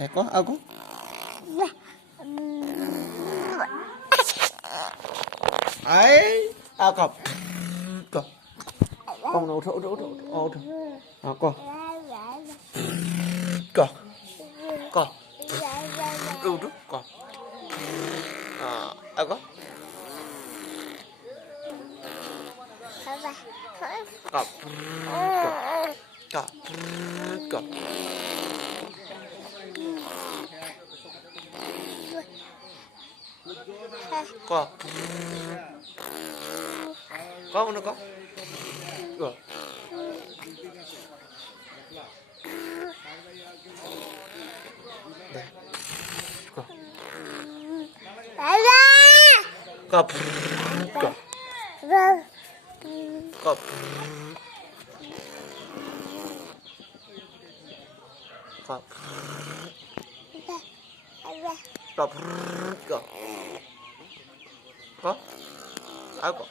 Nè có có ấy cọp cọp con đâu thổ thổ thổ thổ con cọp cọp đâu đó cọp có cọp cọp cọp có nó có rồi đây cọp cọp cọp cọp cọp cọp có áo cọp